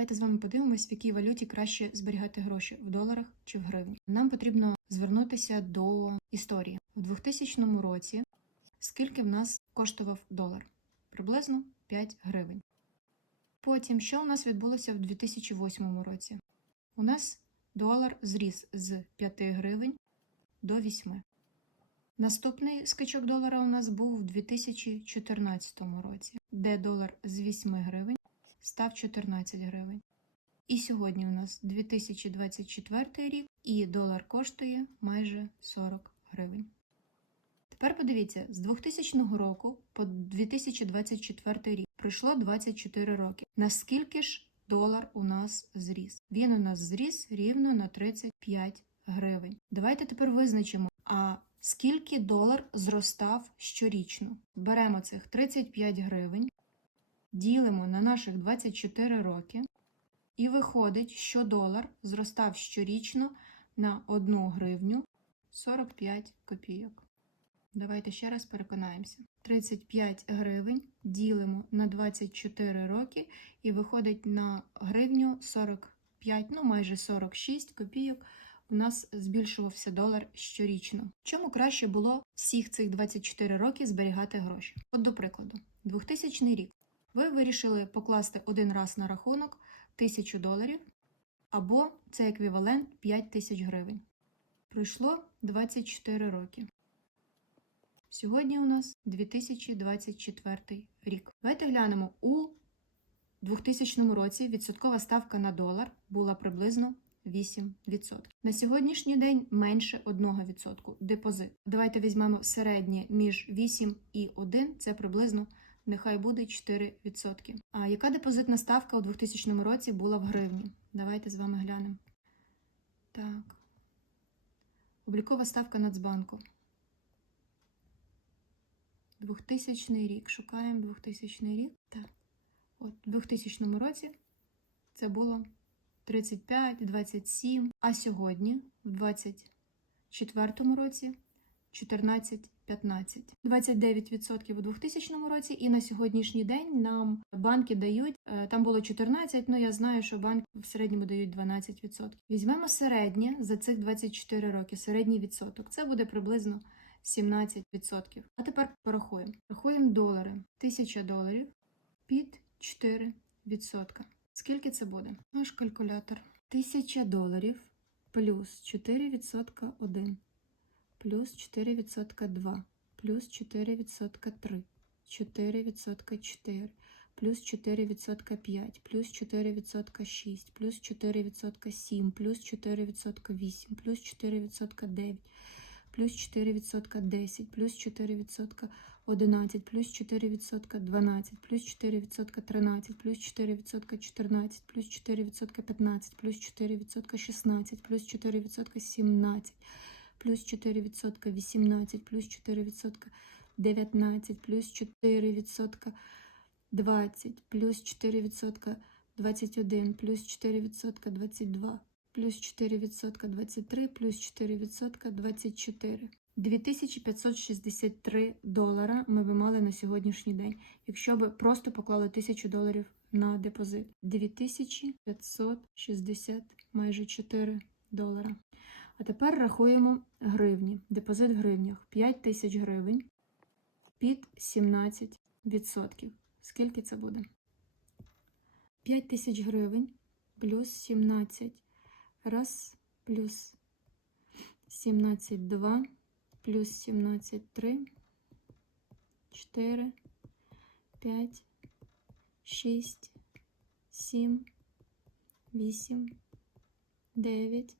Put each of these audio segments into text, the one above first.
Давайте з вами подивимось, в якій валюті краще зберігати гроші в доларах чи в гривні. Нам потрібно звернутися до історії у 2000 році. Скільки в нас коштував долар? Приблизно 5 гривень. Потім, що у нас відбулося в 2008 році? У нас долар зріс з 5 гривень до 8. Наступний скачок долара у нас був у 2014 році, де долар з 8 гривень став 14 гривень. І сьогодні у нас 2024 рік, і долар коштує майже 40 гривень. Тепер подивіться, з 2000 року по 2024 рік пройшло 24 роки. Наскільки ж долар у нас зріс? Він у нас зріс рівно на 35 гривень. Давайте тепер визначимо, а скільки долар зростав щорічно. Беремо цих 35 гривень, ділимо на наших 24 роки, і виходить, що долар зростав щорічно на 1 гривню 45 копійок. Давайте ще раз переконаємося. 35 гривень ділимо на 24 роки і виходить на гривню 45, ну майже 46 копійок. У нас збільшувався долар щорічно. Чому краще було всіх цих 24 роки зберігати гроші? От до прикладу, 2000 рік. Ви вирішили покласти один раз на рахунок 1000 доларів, або це еквівалент 5 тисяч гривень. Пройшло 24 роки. Сьогодні у нас 2024 рік. Давайте глянемо у 2000 році відсоткова ставка на долар була приблизно 8%. На сьогоднішній день менше 1% депозит. Давайте візьмемо середнє між 8 і 1, це приблизно нехай буде 4%. А яка депозитна ставка у 2000 році була в гривні? Давайте з вами глянемо. Так. Облікова ставка Нацбанку. 2000 рік. Шукаємо 2000 рік. Так. От, у 2000 році це було 35, 27, а сьогодні, в 2024 році, 14, 15. 29% у 2000 році, і на сьогоднішній день нам банки дають, е, там було 14, ну я знаю, що банки в середньому дають 12%. Візьмемо середнє за цих 24 роки, середній відсоток. Це буде приблизно 17%. А тепер порахуємо. Рахуємо долари. 1000 доларів під 4%. Скільки це буде? Наш калькулятор. 1000 доларів плюс 4% 1, плюс 4% 2, плюс 4% 3, 4% 4, плюс 4% 5, плюс 4% 6, плюс 4% 7, плюс 4% 8, плюс 4% 9, плюс 4% 10, плюс 4% 11, плюс 4% 12, плюс 4% 13, плюс 4% 14, плюс 4% 15, плюс 4% 16, плюс 4% 17, плюс 4% 18, плюс 4% 19, плюс 4% 20, плюс 4% 21, плюс 4% 22, плюс 4% 23, плюс 4% 24. 2563 долара ми би мали на сьогоднішній день, якщо би просто поклали 1000 доларів на депозит. 2560 майже 4 долара. А тепер рахуємо гривні. Депозит в гривнях 5 тисяч гривень під 17%. Скільки це буде? 5 тисяч гривень плюс 17. Раз, плюс 17, 2 плюс 17, 3, 4, 5, 6, 7, 8, 9,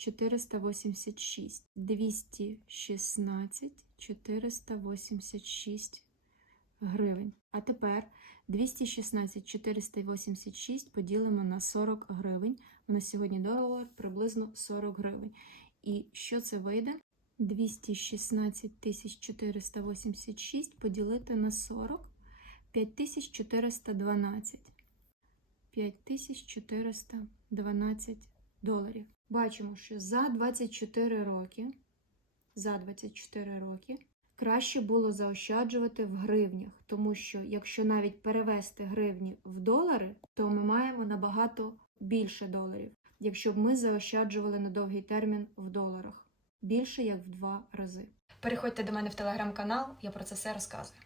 486, 216, 486 гривень. А тепер 216 486 поділимо на 40 гривень. У нас сьогодні долар приблизно 40 гривень. І що це вийде? 216 486 поділити на 40 5412. 5412 доларів. Бачимо, що за 24 роки, за 24 роки краще було заощаджувати в гривнях, тому що якщо навіть перевести гривні в долари, то ми маємо набагато більше доларів, якщо б ми заощаджували на довгий термін в доларах більше як в два рази. Переходьте до мене в телеграм-канал, я про це все розказую.